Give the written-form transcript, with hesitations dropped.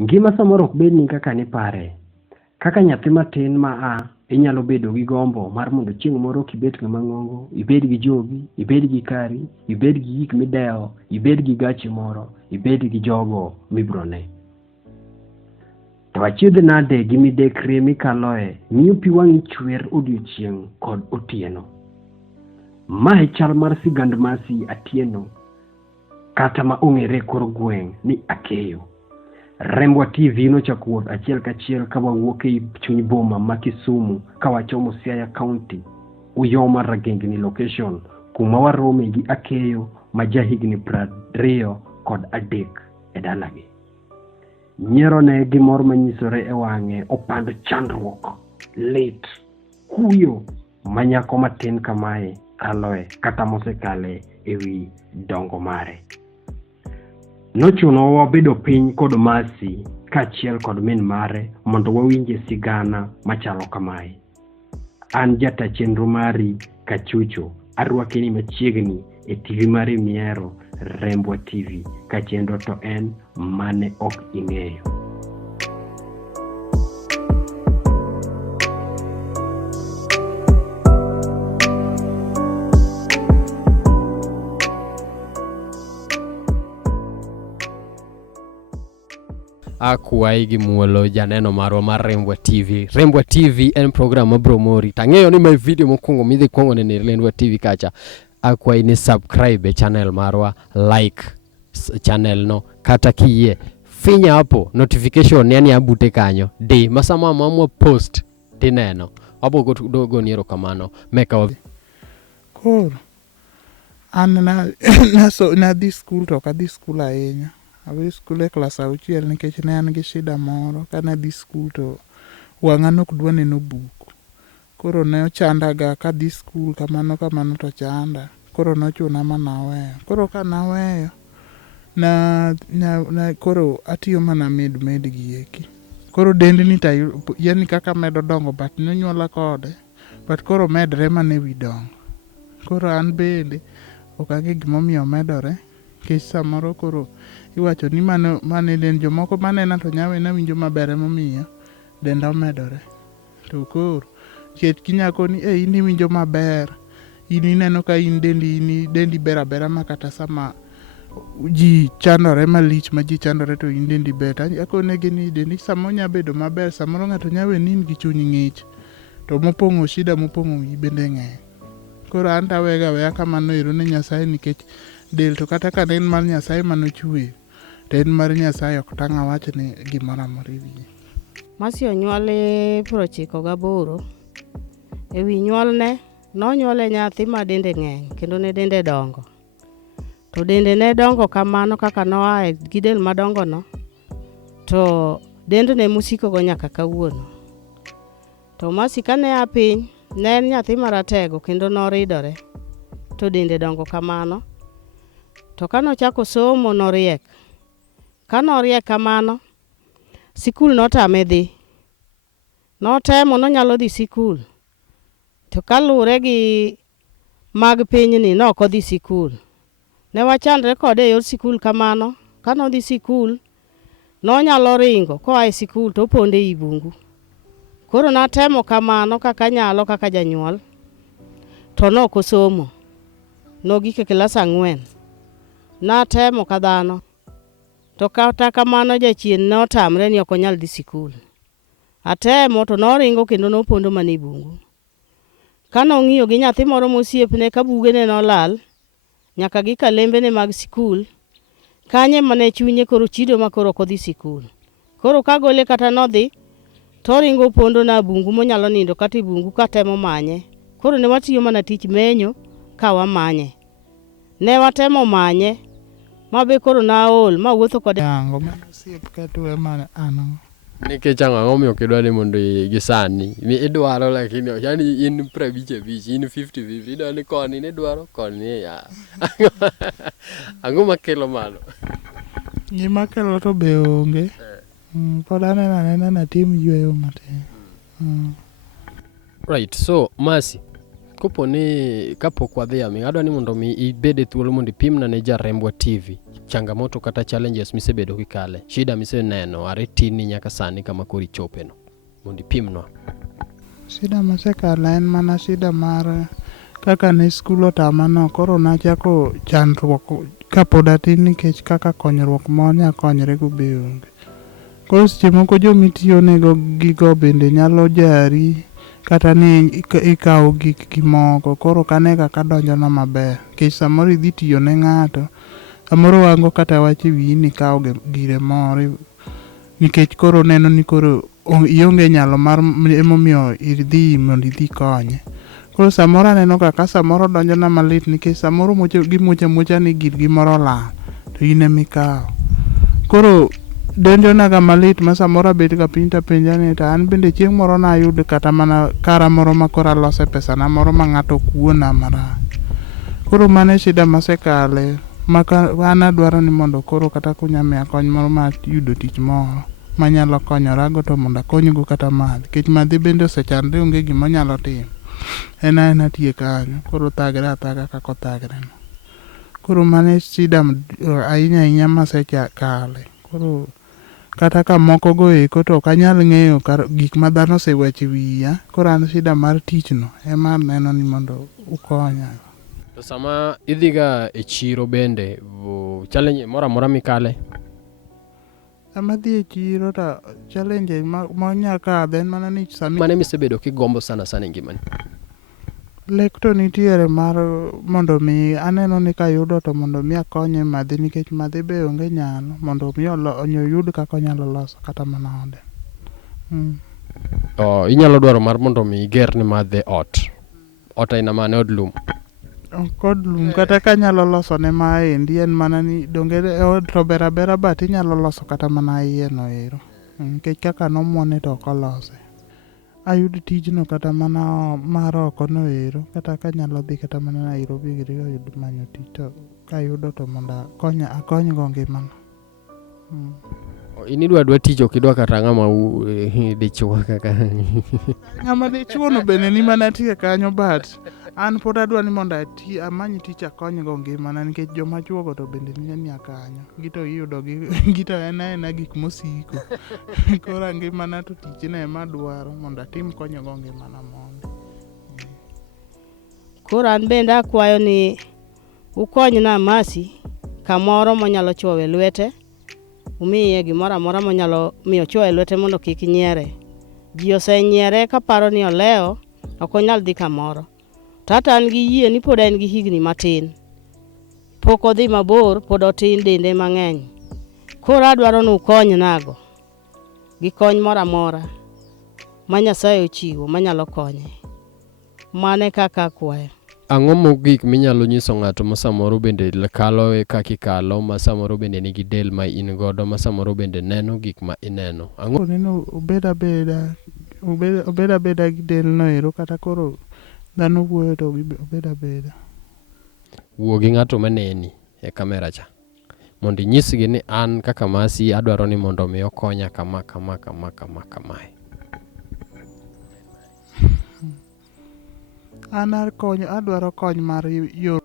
Ngima samoro ok bed ni kaka ni pare. Kaka nyathi matin inyalo bedo gi gombo mar mondo chieng' moro kibet ng'ama ng'ongo, ibed gi jogi, ibed gi kari, ibed gi gik midewo, ibed gi gachi moro, ibed gi jogo mibro ne. To achiedh nade gi midekre mikaloe miyo pi wang'i chwer odiochieng' kod otieno. Mae chal mar sigand Mercy Atieno, kata ma ong'ere kor gweng' ni Akeyo. Rembwa TV nochako wuoth achiel kachiel ka wawuok e chuny boma ma Kisumu ka wachomo Siaya County, Uyoma Ragengni location, kuma warome gi Akeyo ma jahigni 23 e dalagi. Nyierone gi mor manyisore e wang'e opando chandruok, lit, kuyo ma nyako matin kamae kaloe kata mosekale e wi dongo mare. Nochuno wabedo piny kod Mercy kaachiel kod min mare mondo wawinje sigana machalo kamae. An jata chenro mari Kachucho, arwakeni machiegni e TV mari miero, Rembwa TV, ka chenro to en mane ok ing'eyo. Akwai gi muolo janeno marwa mar Rembwa TV. Rembwa TV en program mabro mori. Tang'eyo ni mai video mokwongo midhi kwongo nene Rembwa TV kacha. Akwai ni subscribe e channel marwa, like channel no, kata kiyie finya hapo notification yani abute kanyo de masama mamwa post tineno abo go niero kamano meka koro an na dhi skul to ka dhi skul ahinya. Adhi skul e klas 6 nikech ne an gi shida moro. Kana dhi skul to wang'a nok dwa neno buk. Koro ne ochandaga ka dhi skul kamano to chanda. Koro nochuna mana weyo. Koro ka naweyo na koro atiyo mana med gi eki. Koro dendni yani kaka medo dongo but nonyuola kode. But koro medre mane wi dongo. Koro an bende ok ang'e gimomiyo medore. Kech samoro koro iwacho ni mane dend jomoko manena to nyawe na winjo maber emomiyo denda omedore. To koro ket kinyako ni in iwinjo maber, in ineno ka in dendi bera ma kata sama ji chandore malich ma ji chandore to in dendi ber. Akonegi ni dendi samo nya bedo maber, samoro ng'ato nyawe ni in gi chuny ng'ich to mopong'o shida mopong'o wi bende ng'eny. Koro an tawega weya kamano ero ne Nyasaye nikech del to kata ka en mar Nyasaye manochwe to en mar Nyasaye ok tang'a wach ni gimoro amora wiye. Mercy onyuole 98. E wi nyuolne nonyuole nyathi ma dende ng'eny kendo ne dende dongo. To dende ne dongo kamano kaka noae gi del madongo no. To dende ne musiko go nyaka kawuono. To Mercy kane a piny ne en nyathi maratego kendo noridore. To dende dongo kamano. To kanochako somo noriek. Kanoriek kamano, sikul notame dhi. Notemo nonyalo dhi sikul. To kalure gi mag pinyni noko dhi sikul. Ne wachandre kode e yor sikul kamano. Kanodhi sikul, nonyalo ringo koa e sikul to ponde i bungu. Koro natemo kamano kaka nyalo kaka janyuol. To nokosomo. Nogike klas 4. Natemo kadhano. To kata kamano jachien notamre ni ok onyal dhi sikul. Atemo to noringo kendo nopondo mana e bungu. Kanong'iyo gi nyathi moro mosiepne ka bugene nolal, nyaka gi kalembene mag sikul, kanye mane chunye koro chido ma koro kodhi sikul. Koro kagole kata nodhi, toringo pondo na bungu monyalo nindo kata e bungu katemo manye. Koro ne watiyo mana tich menyo ka wamanye. Ne watemo manye, mabe koro naol ma wuotho kode. Yango mana osiep katwe mana ano. Nikech ang'o miyo kidwani mondo gisani idwaro lakini yani in 50 in 50 idwani koni ni dwaro koni ya ang'o makelo mano? Gima kelo to be onge. Pod anena tim yweyo matin. Right, so Mercy kopo ni kapok wadhi ami adwa ni mondo mi ibed e thuolo mondo ipimna ne Jarembwa TV changamoto kata challenges misebedo kikale, shida miseneno are tini nyaka sani kama kori chopeno mondo ipimnwa. Shida masekale en mana shida mar kaka ne skul otamano, koro nachako chandruok kapod atin nikech kaka konyruok monya konyre go be onge. Koro seche moko jomitiyonego gigo bende nyalo jari kata ni ikawo gik moko, koro kane kaka donjona maber nikech samoro idhi tiyo ne ng'ato, samoro wango kata wach e wiyi ni ikawo gire moro nikech koro neno ni koro ionge nyalo mar emomiyo idhi mondo idhi konye. Koro samoro aneno kaka samoro donjona malit nikech samoro gimuocha ni gir gimoro olal to in emikawo. Koro donjonaga malit ma samoro abet ga piny tapenja ni to an bende chieng' moro nayud kata mana kara moro ma koro alose pesana moro ma ng'ato kuona marach. Koro mano e shida masekale maka an adwaro ni mondo koro kata kunyamiya kony moro mar yudo tich moro manyalo konyorago to mondo akonygo kata madhi, nikech madhi bende osechandre onge gima onyalo timo, en aena tie kanyo, koro thagre athaga kaka othagreno. Koro mano e shida ahinya ahinya masekale. Koro kata ka moko go eko to ok anyal ng'eyo gik ma dhano osewacho e wiya, koro an shida mar tichno ema aneno ni mondo ukonya. To sama idhiga e chiro bende challenge moro amora mikale? Sama dhi e chiro to challenge manya kadhe en mana ni mane misebedo kigombo sana sana e ngimani? Lek to nitiere mar mondo mi aneno ni kayudo to mondo mi akonye madhi, nikech madhi be onge nyalo mondo mi oyud kaka onyalo loso kata mana ode. Inyalo dwaro mar mondo mi iger ne madhe ot aina mane? Od lum? Kod lum kata kanyalo loso ne maendi en mana ni donge ot to berabera but inyalo loso kata mana iye no ero, nikech kaka nomuone to ok olose. Ayud tijno kata mana mar oko no ero, kata kanyalo dhi kata mana Nairobi giri ayud manyo tich to kayudo to mondo akony go ngimana. In idwa tich ok idwa kata ng'ama dichuo kaka ng'ama dichuo no bende ni mana tie kanyo, but an pod adwa ni mondo amany tich akony go ngimana, nikech joma chuogo to bende ni kanyo gito iyudo gito en gik mosiko koro ngimana to tich ne ema dwaro mondo atim konyo go ngimana mondo. Koro an bende akwayo ni ukonyna Masi kamoro monyalo chuowe lwete, umiye gimoro amora monyalo miyo chuowe lwete mondo kik nyiere. Ji osenyiere kaparo ni oleo ok onyal dhi kamoro. Tata an gi yie ni pod en gi higni matin, pok odhi mabor, pod otin, dende mang'eny. Koro adwaro ni ukonynago gi kony moro amora ma Nyasaye ochiwo manyalo konye. Mane kaka akwayo. Ang'o mogik minyalo nyiso ng'ato ma samoro bende kalo kaka ikalo, ma samoro bende nigi del ma in godo, ma samoro bende neno gik ma ineno? Ang'o neno obed abeda gi del no ero, kata koro dhano wuoyo to obed abeda. Wuo gi ng'ato maneni e kamera cha mondo inyisgi ni an kaka Masi adwaro ni mondo mi okonya kama. An adwaro kony mar yor